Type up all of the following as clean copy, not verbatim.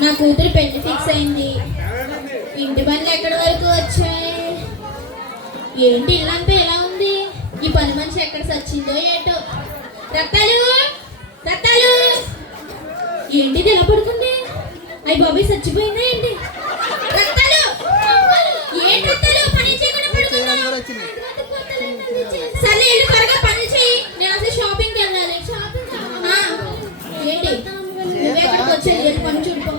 నా కూతురు పెళ్లి ఫిక్స్ అయింది. ఇంటి పనులు ఎక్కడి వరకు వచ్చాయి? ఏంటి ఇల్లంతా ఎలా ఉంది? ఈ పని మనిషి ఎక్కడ సచ్చిందో ఏంటో. రత్తాలు రత్తాలు ఏంటిది ఎలా పడుకుంది? అయ్యి బాబాయ్ చచ్చిపోయిందా ఏంటి? రత్తాలు ఏంటి రత్తాలు పని చేయకుండా పడుకున్నా? సరే వెళ్ళి త్వరగా పని చేయి, నేను అసలు షాపింగ్కి వెళ్ళాలి. ఏంటి నువ్వే ఎక్కడికి వచ్చేది? వెళ్ళి పని చూడిపో.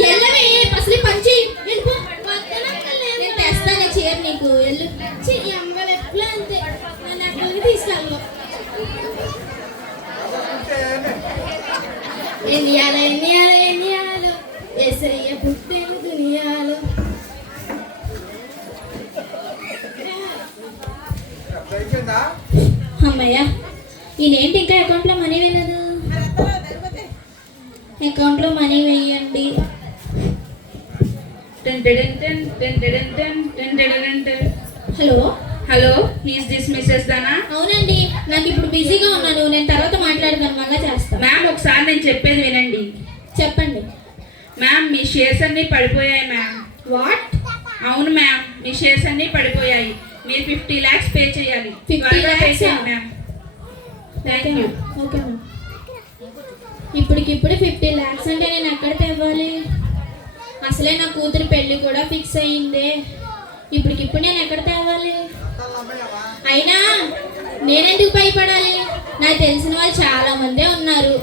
వెళ్ళవే అసలు పని చేయి, వెళ్ళిపో. నేను తెస్తాను చీర నీకు, వెళ్ళు. అమ్మలు ఎట్లా అంతే నన్ను అక్కడికి తీసుకెళ్ళు. ఎన్నియాలు ఎన్నియాలు ఎన్నియాలు ఎసయ్య పుట్టేను దునియాలు. అమ్మయ్యా, ఈయనేంటి ఇంకా అకౌంట్లో మనీ వేయలేదు? అకౌంట్లో మనీ వేయండి. Hello hello, is this Mrs దానా? అవునండి, నాకు ఇప్పుడు బిజీగా ఉన్నాను, నేను తర్వాత మాట్లాడతాను, మళ్ళీ చేస్తాను. మ్యామ్ ఒకసారి నేను చెప్పేది వినండి. చెప్పండి. మ్యామ్ మీ షేర్స్ అన్నీ పడిపోయాయి మ్యామ్. వాట్? అవును మ్యామ్, మీ షేర్స్ అన్నీ పడిపోయాయి. మీరు 50 lakhs పే చేయాలి. 50 lakhs ma'am. Thank you. Okay ma'am. ఇప్పటికిప్పుడు 50 lakhs అంటే నేను ఎక్కడ తేవాలి? అసలే నా కూతురు పెళ్ళి కూడా ఫిక్స్ అయ్యిందే. ఇప్పటికిప్పుడు నేను ఎక్కడ తేవాలి? అయినా నేనెందుకు భయపడాలి? నాకు తెలిసిన వాళ్ళు చాలా మందే ఉన్నారు.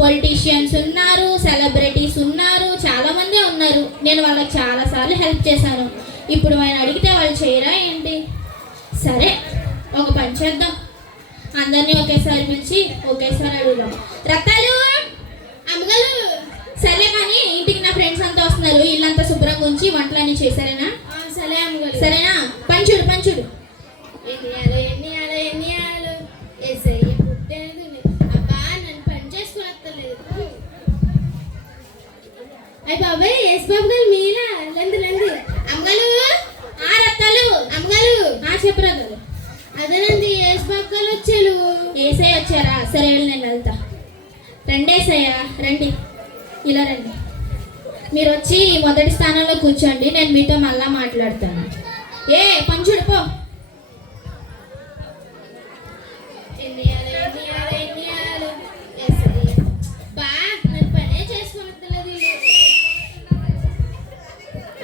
పొలిటీషియన్స్ ఉన్నారు, సెలబ్రిటీస్ ఉన్నారు, చాలా మందే ఉన్నారు. నేను వాళ్ళకి చాలాసార్లు హెల్ప్ చేశాను. ఇప్పుడు ఆయన అడిగితే వాళ్ళు చేయరా ఏంటి? సరే, ఒక పని చేద్దాం, అందరినీ ఒకేసారి పిలిచి ఒకేసారి అడుగుదాం. రత్తాలు అమ్మగారు, సరే కానీ ఇంటికి నా ఫ్రెండ్స్ అంతా వస్తున్నారు, ఇల్లంతా శుభ్రంగా ఉంచి వంటలన్నీ చేశారేనా? సరే అమ్మగారు. సరేనా? పంచుడు పంచుడు. ఎన్నియాలు ఎన్నియాలు ఎన్నియాలు ఎసయ్య పుట్టేది. అబ్బా నన్ను పని చేసుకుని వస్తలేదు. అయ్యి బాబాయ్, ఎస్ బాబు గారు మీరా? లంది లంది. అమ్మగారు. రత్తాలు అమ్మగారు. చెప్పరా గారు? అదేనండి, ఎస్ బాబు గారు వచ్చారు. ఏసై వచ్చారా? సరే వెళ్ళి నేను వెళ్తా. రండి ఏసయ్య, రండి, ఇలా రండి. మీరు వచ్చి మొదటి స్థానంలో కూర్చోండి, నేను మీతో మళ్ళా మాట్లాడతాను. ఏ పంచుడు పో. బా నన్ను పనే చేసుకోవట్లేదు.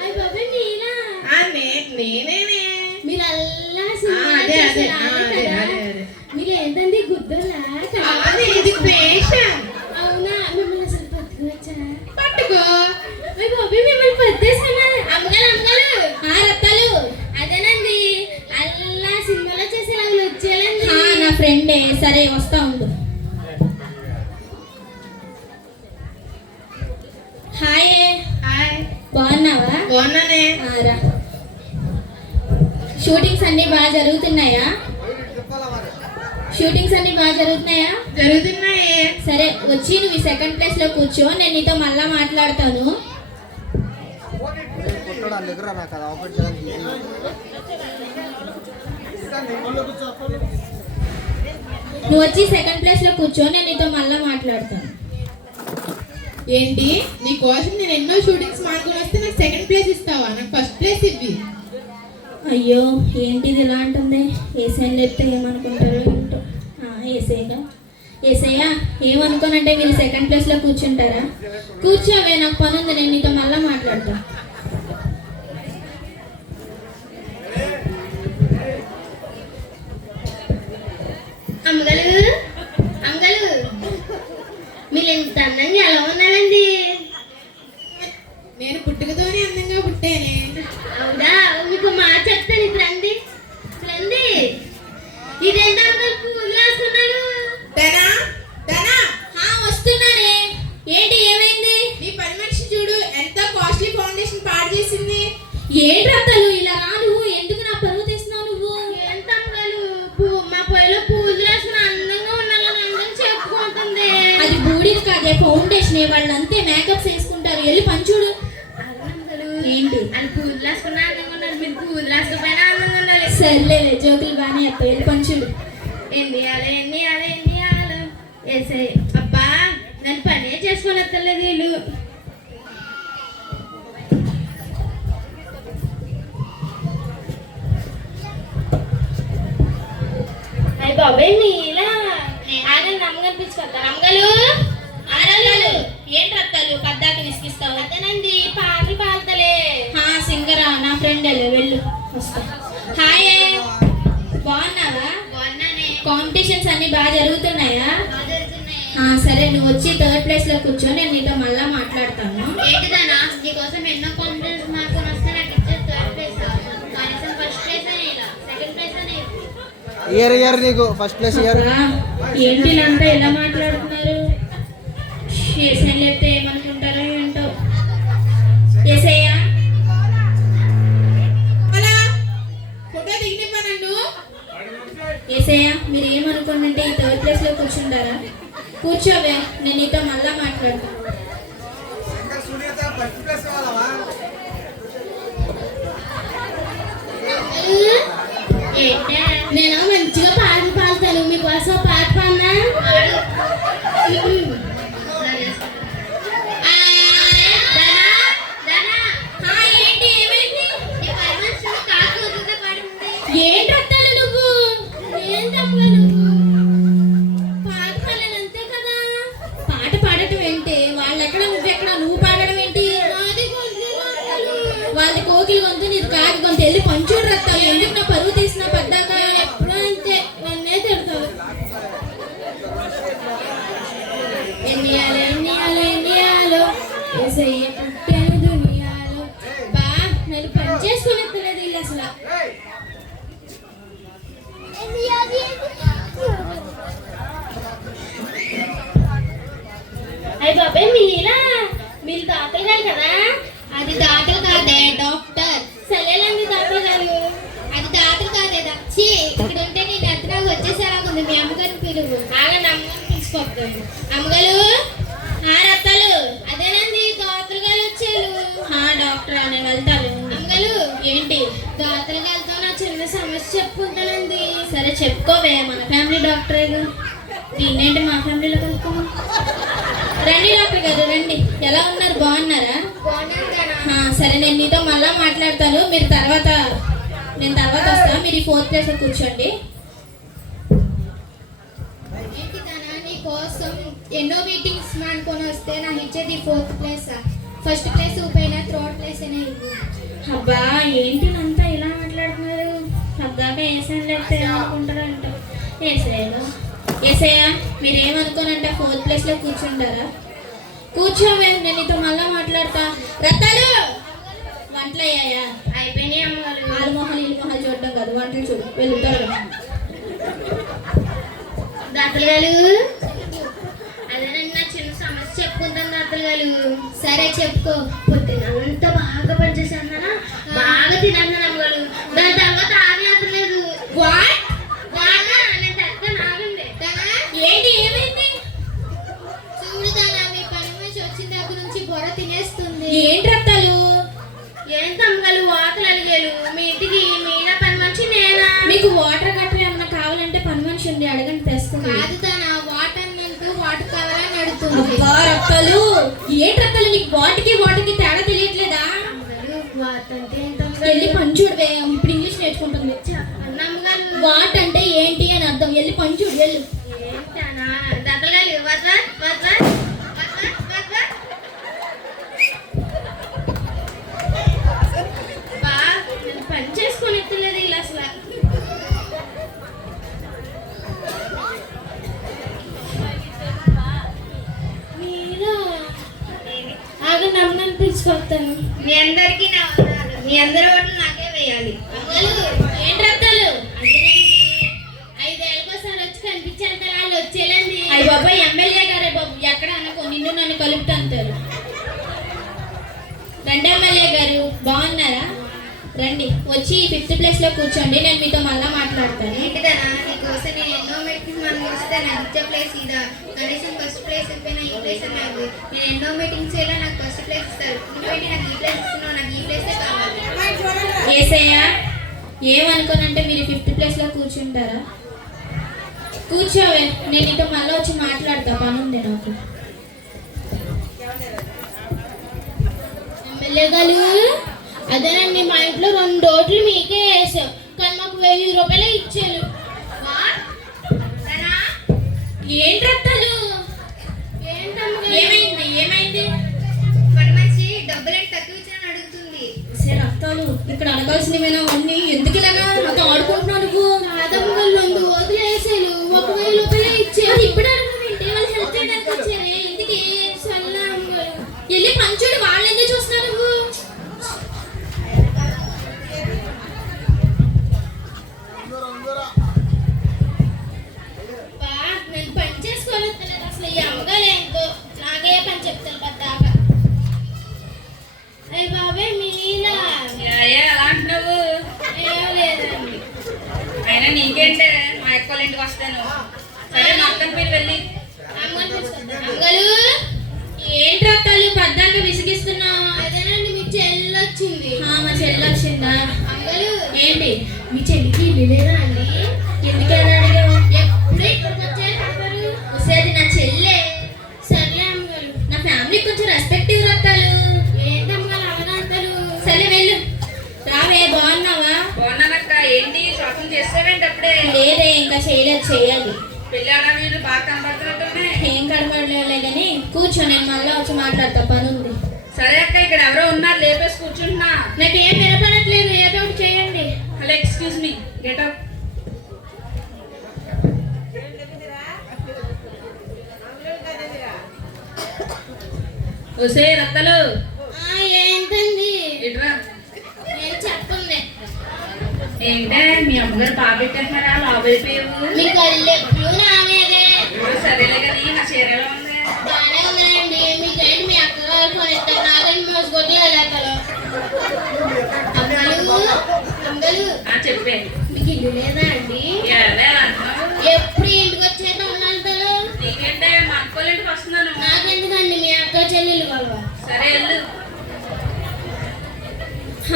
అయ్యి బాబాయ్ మీరా? నేనేనే. మీరు అల్లా మీరు ఏంటండి గుద్దలా? అవునా? మిమ్మల్ని అసలు పట్టుకోవచ్చా? పట్టుకో. అయ్యి బాబాయ్ మిమ్మల్ని పట్టేసానా? అమ్మగారు అమ్మగారు. రత్తాలు అదేనండి, అల్లా సినిమాలో చేసే వాళ్ళు వచ్చేయాలండి. నా ఫ్రెండే. సరే వస్తా ఉండు. హాయ్. హాయ్. బాగున్నావా? బాగున్నానే. రా. షూటింగ్స్ అన్నీ బాగా జరుగుతున్నాయా? షూటింగ్స్ అన్నీ బాగా జరుగుతున్నాయా? జరుగుతున్నాయి. సరే వచ్చి నువ్వు ఈ సెకండ్ ప్లేస్లో కూర్చో, నేను నీతో మళ్ళా మాట్లాడతాను. నువ్వు వచ్చి సెకండ్ ప్లేస్లో కూర్చో, నేను నీతో మళ్ళా మాట్లాడతాను. ఏంటి, నీ కోసం నేను ఎన్నో షూటింగ్స్ మానుకుని వస్తే నాకు సెకండ్ ప్లేస్ ఇస్తావా? నాకు ఫస్ట్ ప్లేస్ ఇవ్వి. అయ్యో ఏంటిది ఇలా అంటుంది? ఏసైని చెప్తే ఏమనుకుంటారో ఏంటో. ఏసైగా ఏసయ్యా, ఏమనుకోనంటే మీరు సెకండ్ ప్లేస్లో కూర్చుంటారా? కూర్చోవే, నాకు పని ఉంది, నేను నీతో మళ్ళీ మాట్లాడతా. అమ్మగారు అమ్మగారు, మీరు ఎంత అందంగా ఎలా ఉన్నారండి? నేను పుట్టుకతోనే అందంగా పుట్టానే. అవునా? మీకు మాట చెప్తాను, ఇప్పుడు రండి రండి. ఇదేంటో పూలు రాసుకున్నాడు. వస్తున్నానే. ఏంటి, ఏమైంది? నీ పని మనిషి చూడు, ఎంతో కాస్ట్లీ ఫౌండేషన్ పాడు చేసింది. ఏంటి రత్తాలు ఇలా రా, నువ్వు ఎందుకు నా పరువు తీస్తున్నావు? నువ్వు ఏంటమ్మగారు, మా పొయ్యిలో పూలు రాసిన అందంగా ఉండాలని అందరం చెప్పుకుంటుంది. అది బూడిది కాదే, ఫౌండేషన్. వాళ్ళు అంతే మేకప్ వేసుకుంటారు. వెళ్ళి పంచుడు. ఏంటి అని పూలు రాసుకున్నా అందంగా ఉన్నారు, మీరు పూలు రాసుకుపోయినా అందంగా ఉండాలి. సర్లే, జోకులు బాగానే వస్తాయి. వెళ్ళి పంచుడు. ఎన్నియాలు ఏసే అబ్బా నన్ను పనే చేసుకొని వస్తలేదు వీళ్ళు. అయ్యి బాబాయ్ నీలా ఆగని నమ్మకనిపించుకొస్తా. నమ్మగలు ఆరాలు ఏంటి రత్తాలు పద్దాక విసిగిస్తావు? అదేనండి పాటలు పాడతలే. సింగరా నా ఫ్రెండ్ వెళ్ళు వస్తా. హాయ్ బాగున్నావా? కాంపిటీషన్స్ అన్ని బాగా జరుగుతున్నాయా? సరే నువ్వు వచ్చి థర్డ్ ప్లేస్ లో కూర్చో, నేను నీతో మళ్ళా మాట్లాడతాను. ఏంటిదానా నీకోసం ఎన్నో కాంపిటీషన్స్ మార్కులు వస్తే నాకు ఇచ్చేది థర్డ్ ప్లేస్, కనీసం ఫస్ట్ ప్లేస్ అనే ఇలా సెకండ్ ప్లేస్ అనే ఇయర్ నీకు ఫస్ట్ ప్లేస్ ఇయర్. ఏంటి వీళ్ళంతా ఎలా మాట్లాడుతున్నారు? ఏసైనా లేకపోతే ఏమనుకుంటారో ఏంటో. ఏసయ్యా ఫోటో దిగినివ్వ నన్ను. ఏసయ్యా మీరు ఏమనుకోనంటే ఈ థర్డ్ ప్లేస్ లో కూర్చుంటారా? కూర్చోవే, నేను నీతో మళ్ళా మాట్లాడతాను. నేను మంచిగా పాటలు పాడతాను, మీకోసం పాట పాడినా. ఏంటి రత్తాలు నువ్వు? ఏం తప్పలేదు, పాట పాడలేదు అంతే కదా. పాట పాడటం ఏంటి? వాళ్ళెక్కడ నువ్వెక్కడ, నువ్వు పాడడం ఏంటి? వాళ్ళది కోకిలి గొంతు, నీది కాకి గొంతు. వెళ్ళి పంచుడు రత్తాలు. ఎందుకు నా పరువు తీసిన పడ్డాక? ఎప్పుడూ అంతే, నన్నే తిడతావు. ఎన్నియాలో ఎన్నియాలో ఎన్నియాలో ఏసయ్య పుట్టాను దునియాలో. బా నన్ను పని చేసుకుని ఎత్తలేదు వీళ్ళు అసలు. అయ్యి బాబాయ్ మీరు డాక్టర్ గారు కదా? అది డాక్టర్ కాదే డాక్టర్. సరేలేండి డాక్టర్ గారు. అది డాక్టర్ కాదే దచ్చి. ఇక్కడ ఉంటే నేను ఎత్తనా వచ్చేసారా ఉంది. మీ అమ్మగారిని పిలువు. ఆగండి అమ్మగారు తీసుకొస్తాను. అమ్మగారు రత్తాలు. అదేనండి డాక్టర్ గారు వచ్చారు. డాక్టర్ నేను వెళ్తాను. అమ్మగారు ఏంటి? డాక్టర్ గారితో నా చిన్న సమస్య చెప్పుకుంటానండి. సరే చెప్పుకోవే, మన ఫ్యామిలీ డాక్టరే. దీన్నేంటి మా ఫ్యామిలీలో కలుపుకోమా? రండి డాక్టర్ గారు రండి. ఎలా ఉన్నారు? బాగున్నారా? సరే నేను నీతో మళ్ళా మాట్లాడతాను. నేను తర్వాత వస్తాను. మీరు ఈ ఫోర్త్ ప్లేస్ లో కూర్చోండి. ఏంటిదనా నీకోసం ఎన్నో మీటింగ్స్ అనుకొని వస్తే నాకు ఇచ్చేది ఫోర్త్ ప్లేస్. ఫస్ట్ ప్లేస్ ఊపైనా థర్డ్ ప్లేస్ అనే ఇవ్వు. అబ్బా ఏంటి అంతా ఇలా మాట్లాడుతున్నారు? పద్దాకా ఏసైనా లేకపోతే ఏమనుకుంటారు అంట. ఏసయ్యా ఏసయ్యా మీరేమనుకోనంటే ఫోర్త్ ప్లేస్ లో కూర్చుంటారా? కూర్చోవే, నేను నీతో మళ్ళా మాట్లాడతా. రత్తాలు వంటలు అయ్యాయా? అయిపోయినాయి అమ్మగారు. ఆలు మొహాలు ఇల్లు మొహాలు చూడటం కాదు, వంటలు చూడు. వెళ్తారు. డాక్టర్ గారు అదేనండి నా చిన్న సమస్య చెప్పుకుంటాను డాక్టర్ గారు. సరే చెప్పుకో. పొద్దునంతా బాగా పనిచేసాను, బాగా తిన్నాను అమ్మగారు. దాని తర్వాత ఆగలేదు. నేను చెప్తాను ఆగండి. ఏంటి ఏమైంది? చూడుదానా మీ పని మనిషి వచ్చిన దగ్గర నుంచి బొర తినేస్తుంది. ఏంటి రత్తాలు? ఏంటి అమ్మగారు వాతలు అడిగారు. మీ ఇంటికి మీనా పని మనిషి నేనా? మీకు వాటర్ గట్రా ఏమన్నా కావాలంటే పని మనిషి ఉంది, అడగండి తెస్తుంది. కాదు తన వాటర్ అంటూ వాటర్ కావాలని అడుగుతుంది. అబ్బా రత్తాలు, ఏంటి రత్తాలు నీకు వాటికి తేడా తెలియట్లేదా? వాట్ అంటే వెళ్ళి పని చూడవే, ఇప్పుడు ఇంగ్లీష్ నేర్చుకుంటుంది. అమ్మగారు వాట్ అంటే ఏంటి అని అర్థం. వెళ్ళి పని చూడు వెళ్ళు. ఏంటనా డాక్టర్ గారు వాట్ బా నేను పని చేసుకొని ఎత్తలేదు ఇలా అసలు. మీరా ఆగండి అమ్మని పిలుచుకొస్తాను. మీ అందరికి మీ అందరి ఓట్లు నాకే వేయాలి. ఏంటి రత్తాలు? 5 ఏళ్ళకోసారి వచ్చి కనిపించేంత వాళ్ళు వచ్చేయాలండి. అయ్యి బాబాయ్ ఎమ్మెల్యే గారే బాబు, ఎక్కడ అనుకో నిన్ను నన్ను కలుపుతాంటారు. రండి ఎమ్మెల్యే గారు, బాగున్నారా? రండి వచ్చి 5th ప్లేస్ లో కూర్చోండి. నేను మీతో మళ్ళా మాట్లాడతాను. ఏంటిదనా నీకోసం నేను ఎన్నో మీటింగ్స్ మనం వస్తే నాకు ఇచ్చే ప్లేస్ ఇదా? కనీసం ఫస్ట్ ప్లేస్ అయిపోయినా ఈ ప్లేస్ నాకు. నేను ఎన్నో మీటింగ్స్ చేయలే, నాకు ఫస్ట్ ప్లేస్ ఇస్తారు. నువ్వేంటి నాకు ఈ ప్లేస్ ఇస్తున్నావు? నాకు ఈ ప్లేసే కావాలి. ఏసయ్యా ఏమనుకోనంటే మీరు 5th ప్లేస్ లో కూర్చుంటారా? కూర్చోవే, నేను నీతో మళ్ళీ వచ్చి మాట్లాడతా, పని ఉంది నాకు. ఎమ్మెల్యే గారు, అదేనండి మా ఇంట్లో 2 ఓట్లు మీకే వేసాం, కానీ మాకు 1000 రూపాయలే ఇచ్చారు. ఏంటి రత్తాలు? ఏమైంది? ఏమైంది? డబ్బులు తక్కువ ఇచ్చాను అడుగుతుంది. సరే రత్తాలు, ఇక్కడ అడగాల్సినవేనా అన్ని? ఎందుకు ఇలాగా నాతో ఆడుకుంటున్నావు నువ్వు? కాదమ్మగారు 2 ఓట్లు వేసారు, 1000 రూపాయలే ఇచ్చారు. ఇప్పుడు అడుగుతుంటే వాళ్ళు హెల్ప్ చేయడానికి వచ్చారే, ఎందుకు? సల్లా అమ్మగారు. వెళ్ళి పంచుడు, వాళ్ళు ఎందుకు చూస్తున్నావు నువ్వు? నేను పని చేసుకోలేదు అసలు. ఈ అమ్మగారు ఏంటో నాకే పని చెప్తాను పద్దాక. అయ్యి బాబాయ్ మీలా అలా అంటున్నావు? ఏం లేదండి. అయినా నీకేంటే, మా అక్క వాళ్ళ ఇంటికి వస్తాను. సరే మా అక్కని మీరు వెళ్ళి. అమ్మగారు తీసుకొద్దాం. అమ్మగారు, ఏంటి రత్తాలు పద్దాక విసిగిస్తున్నావు? అదేనండి మీ చెల్లి వచ్చింది. మా చెల్లి వచ్చిందా? అమ్మగారు, ఏంటి? మీ చెల్లికి ఇల్లు లేదా అండి? ఎందుకు ఎలా అడిగావు? ఎప్పుడు ఇక్కడికి వచ్చారు అమ్మగారు? ఒకసారి నా చెల్లె. సర్లే అమ్మగారు. నా ఫ్యామిలీకి కొంచెం రెస్పెక్ట్ ఇవ్వు రత్తాలు. ఏంటమ్మగారు అవనంటారు? సరే వెళ్ళు. రావే, బాగున్నావా? బాగున్నానక్క. ఏంటి షాపింగ్ చేస్తావేంటి అప్పుడే? లేదే, ఇంకా చేయలేదు, చేయాలి. పెళ్ళి ఆడ మీరు బాగా కనబడుతున్నట్టు. ఏం కనబడలేవులే కానీ కూర్చో, నేను మళ్ళీ వచ్చి మాట్లాడతా, పని ఉంది. సరే అక్క, ఇక్కడ ఎవరో ఉన్నారు, లేపేసి కూర్చుంటున్నా. నాకు ఏం వినపడట్లేదు, ఏదో ఒకటి చేయండి. Hello, excuse me, get up. ఒసే రత్తలు, ఏంటండి? ఇట్రా. ఏం చెప్పండి. ఏంటే మీ అమ్మగారు బాగా పెట్టేస్తున్నారా? లాభ అయిపోయావు. మీ కళ్ళు ఎప్పుడు నామేదే. సరేలే కానీ నా చీర ఎలా ఉంది? బాగానే ఉన్నాయండి. మీకేంటి మీ అక్కగారు కొనిస్తారు, నాకేంటి మోసుకొట్లు వెళ్ళాకలు. అమ్మలు చెప్పే. మీకు ఇల్లు లేదా అండి? ఎలా అంటున్నావు? ఎప్పుడు ఇంటికి వచ్చేట ఉన్నాను. నీకేంటే మా అక్క వాళ్ళ ఇంటికి వస్తున్నాను. నాకెందుకండి మీ అక్క చెల్లెలు కలవ. సరే వెళ్ళు.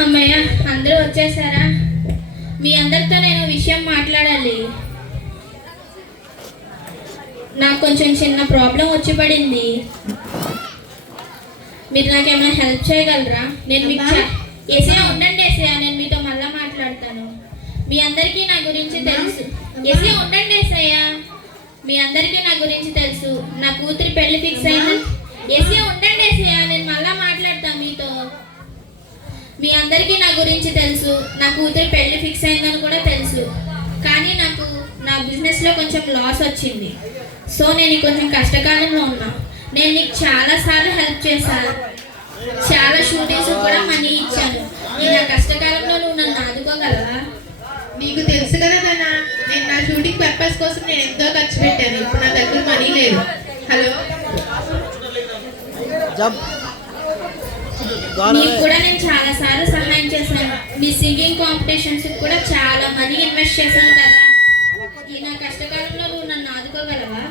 అమ్మయ్య, అందరూ వచ్చేసారా? మీ అందరితో నేను విషయం మాట్లాడాలి. నాకు కొంచెం చిన్న ప్రాబ్లం వచ్చి పడింది. మీరు నాకు ఏమైనా హెల్ప్ చేయగలరా? నేను మీకు ఏసీయా ఉండండి, ఏసీయా నేను మీతో మళ్ళీ మాట్లాడతాను. మీ అందరికీ నా గురించి తెలుసు. ఏసీయా ఉండండి ఏసయ్యా, మీ అందరికీ నా గురించి తెలుసు. నా కూతురి పెళ్లి ఫిక్స్ అయింది. ఏసీయా ఉండండి ఏసయ్యా, నేను మళ్ళీ మాట్లాడతాను మీతో. మీ అందరికీ నా గురించి తెలుసు. నా కూతురి పెళ్లి ఫిక్స్ అయిందని కూడా తెలుసు. కానీ నాకు నా బిజినెస్లో కొంచెం లాస్ వచ్చింది. సో నేను కొంచెం కష్టకాలంలో ఉన్నా. నేను నీకు చాలాసార్లు హెల్ప్ చేశాను, చాలా షూటింగ్స్ కూడా మనీ ఇచ్చాను. ఈ నా కష్టకాలంలో నువ్వు నన్ను ఆదుకోగలవా? నీకు తెలుసు కదా నాన్న, నేను నా షూటింగ్ పర్పస్ కోసం నేను ఎంతో ఖర్చు పెట్టాను. ఇప్పుడు నా దగ్గర మనీ లేదు. హలో, నీకు కూడా నేను చాలా సార్లు సహాయం చేశాను. మీ సింగింగ్ కాంపిటీషన్స్ కూడా చాలా మనీ ఇన్వెస్ట్ చేశాను కదా. ఈ నా కష్టకాలంలో నువ్వు నన్ను ఆదుకోగలవా?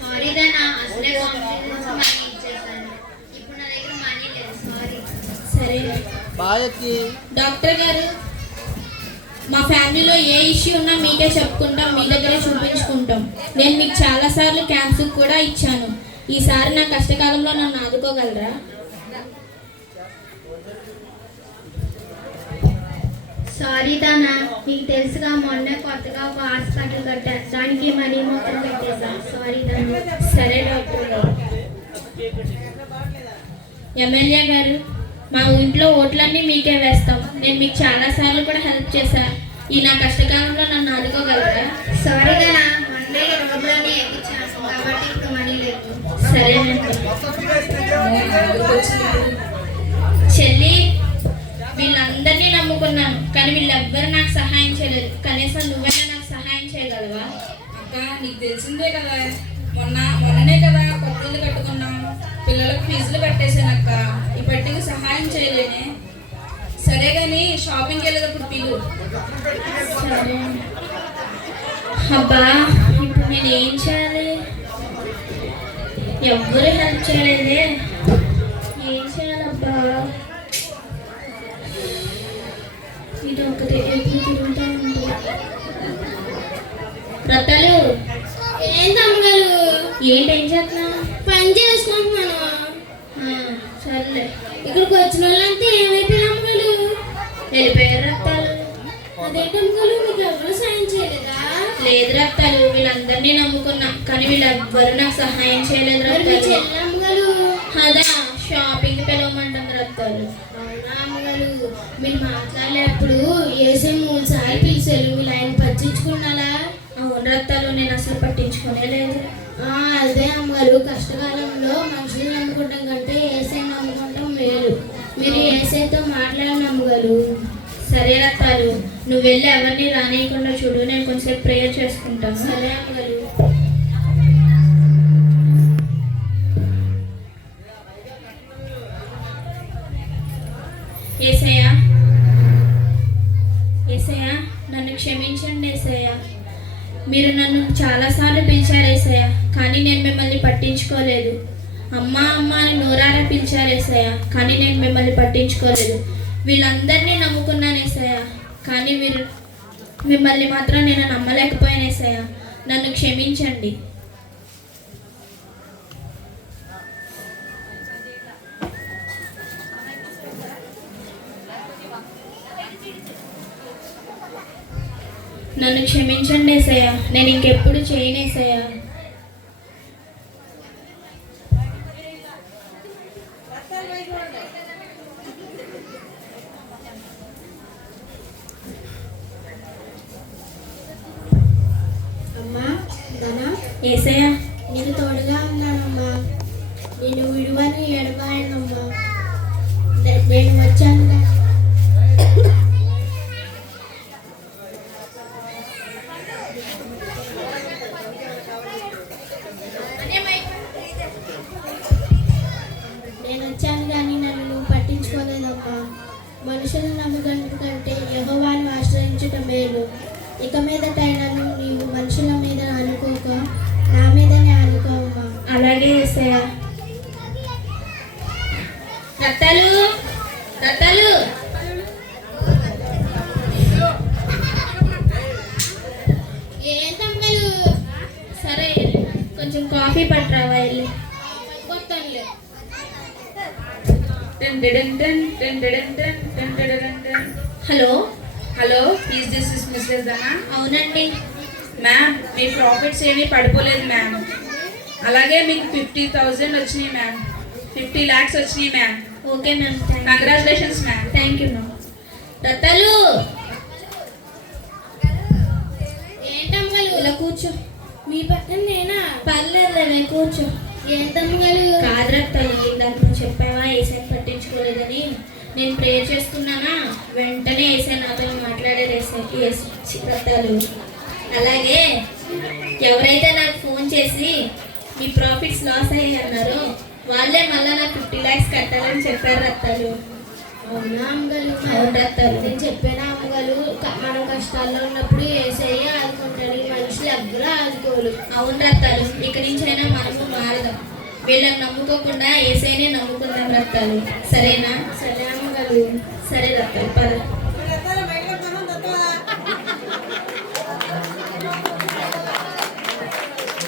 సారీ దానా, అసలే కాంపిటీషన్స్ మనీ ఇచ్చేసాను. ఇప్పుడు నా దగ్గర మనీ లేదు, సారీ. సరే బాయకి డాక్టర్ గారు, మా ఫ్యామిలీలో ఏ ఇష్యూ ఉన్నా మీకే చెప్పుకుంటాం, మీ దగ్గరే చూపించుకుంటాం. నేను మీకు చాలాసార్లు క్యాంప్స్ కూడా ఇచ్చాను. ఈసారి నా కష్టకాలంలో నన్ను ఆదుకోగలరా? సారీ దానా, మీకు తెలుసుగా మొన్న కొత్తగా ఒక హాస్పిటల్ కట్టా, దానికి మనీ మొత్తం పెట్టేసా. సారీ దానా. సరే డాక్టర్ గారు. ఎమ్మెల్యే గారు, మా ఇంట్లో ఓట్లన్నీ మీకే వేస్తాం. నేను మీకు చాలాసార్లు కూడా హెల్ప్ చేశాను. ఈ నా కష్టకాలంలో నన్ను ఆదుకోగలరా? సారీ దానా, మొన్నే రోడ్లన్నీ ఎక్కించాను కాబట్టి ఇప్పుడు మనీ లేదు. సరేనండి. చెల్లి, వీళ్ళందరినీ నమ్ముకున్నాను, కానీ వీళ్ళెవ్వరూ నాకు సహాయం చేయలేదు. కనీసం నువ్వైనా నాకు సహాయం చేయగలవా? అక్క, నీకు తెలిసిందే కదా, మొన్ననే కదా కొత్త ఇల్లు కట్టుకున్నాం. పిల్లలకు ఫీజులు కట్టేసానక్క. ఇప్పటికి సహాయం చేయలేనే. సరే కానీ షాపింగ్కి వెళ్ళేటప్పుడు పిలు. సరే. అబ్బా, ఇప్పుడు నేను ఏం చేయాలి? ఎవ్వరూ హెల్ప్ చేయలేదే. ఏం చేయాలబ్బా? ఇది ఒకటి ఎప్పుడు తిరుగుతూ ఉంటుంది. రతలు, ఏంటేం చేస్తున్నా? పని చేసుకుంటున్నాను. సర్లే. ఇక్కడికి వచ్చిన వాళ్ళంతా ఏమైపోయిన అమ్మగారు? వెళ్ళిపోయారు రత్తాలు. అదేంటి అమ్మగారు, మీకు ఎవరు సాయం చేయలేదా? లేదు రత్తాలు, వీళ్ళందరినీ నమ్ముకున్నా కానీ వీళ్ళెవ్వరూ నాకు సహాయం చేయలేదు మరి మీ రత్తాలు. చెల్లి అమ్మగారు? అదా షాపింగ్ పిలవమంటుంది రత్తాలు. అవునా అమ్మగారు, మీరు మాట్లాడేటప్పుడు ఏసే 3 సార్లు పిలిచారు, మీరు ఆయన పట్టించుకున్నారా? అవును రత్తాలు, నేను అసలు పట్టించుకునే లేదు. అదే అమ్మగారు, కష్టకాలంలో మనుషులు నమ్ముకుంటాం కంటే ఏసై నమ్ముకుంటాం మేలు. మీరు ఏసైతో మాట్లాడిన అమ్మగారు. సరే రత్తాలు, నువ్వు వెళ్ళి ఎవరిని రానియకుండా చూడు, నేను కొంచెం ప్రేయర్ చేసుకుంటాను. సరే అమ్మగారు. ఏసయ్యా, ఏసయ్యా, నన్ను క్షమించండి ఏసయ్యా. మీరు నన్ను చాలాసార్లు పిలిచారు ఏసయ్యా, కానీ నేను మిమ్మల్ని పట్టించుకోలేదు. అమ్మా అమ్మ అని నోరారా పిలిచారు ఏసయ్యా, కానీ నేను మిమ్మల్ని పట్టించుకోలేదు. వీళ్ళందరినీ నమ్ముకున్నాను ఏసయ్యా, కానీ మిమ్మల్ని మాత్రం నేను నమ్మలేకపోయాను ఏసయ్యా. నన్ను క్షమించండి. నన్ను క్షమించండి ఏసయ్యా, నేను ఇంకెప్పుడు చేయను ఏసయ్యా. అమ్మా ధనా, ఏసయ్యా, నేను తోడుగా ఉన్నానమ్మా. నేను విడువని ఎడబాయనమ్మా. నేను వచ్చాను. నేను వచ్చాను కానీ నన్ను నువ్వు పట్టించుకోలేదమ్మా. మనుషులను నమ్మకం కంటే యెహోవాను ఆశ్రయించటం మేలు. ఇక మీదటైనా నీవు మనుషుల మీద అనుకోక నా మీదనే అనుకోవమ్మా. అలాగే ఏసయ్యా. రత్తాలు, రత్తాలు, ఏంటమ్మలు? సరే కొంచెం కాఫీ పట్టరావా వెళ్ళి. కొత్తానులే. Hello. Hello, please this is Mrs Dhana. అవునండి. మ్యామ్, మీ ప్రాఫిట్స్ ఏమీ పడిపోలేదు మ్యామ్. అలాగే మీకు 50,000 వచ్చినాయి మ్యామ్. 50 lakhs వచ్చినాయి ma'am. Okay ma'am, congratulations ma'am. Thank you ma'am. Rattalu, ఏంటమ్మలు? ఇలా కూర్చో. మీ పక్కన నేనా? పర్లేదు కూర్చో. ఏంటమ్మలు? కాదు రత్తాలు, ఇందాక నువ్వు చెప్పావా ఏసైని పట్టించుకోలేదని. నేను ప్రేయర్ చేస్తున్నానా, వెంటనే ఏసై నాతో మాట్లాడారు రత్తాలు. అలాగే ఎవరైతే నాకు ఫోన్ చేసి మీ ప్రాఫిట్స్ లాస్ అయ్యాయి అన్నారో వాళ్ళే మళ్ళీ నాకు 50 lakhs కట్టాలని చెప్పారు రత్తాలు. అవునా అమ్మగారు? అవును రత్తాలు. నేను చెప్పాను అమ్మగారు, మనం కష్టాల్లో ఉన్నప్పుడు ఏసయ్య ఆదుకుంటాడు, ఈ మనుషులు ఎవ్వరూ ఆదుకోరు. అవును రత్తాలు, ఇక్కడి నుంచైనా మనము మారదాం. వీళ్ళని నమ్ముకోకుండా ఏసైనే నమ్ముకుందాం రత్తాలు. సరేనా? సరే అమ్మగారు. సరే రత్తాలు, పద.